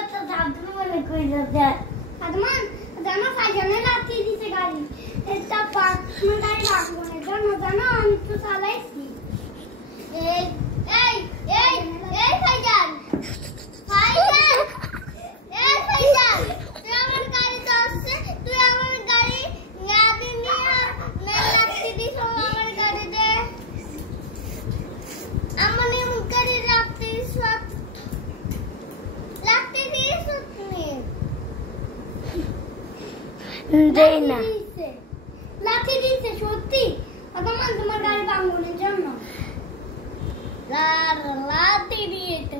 করতে দাদু মনে কইলো যে আদমান জানো ফাইজানে লাথি দিতে গাড়ি এটা পাঁচ মিনিট লাগবে না জানো জানো আমি তো চালাইছি এই এই এই এই ফাইজান ফাইজান এই ফাইজান তুই আমার গাড়ি চালাচ্ছে তুই আমার গাড়ি না দিনিয়া না লাথি দিছ আমার গাড়িতে আমনে মুকারি লাথি সব লাথি দিছ তুমি দেই না লাথি দিছে সত্যি আদমান তোমার গাড়ি ভাঙনের জন্য লাথি দিয়েছে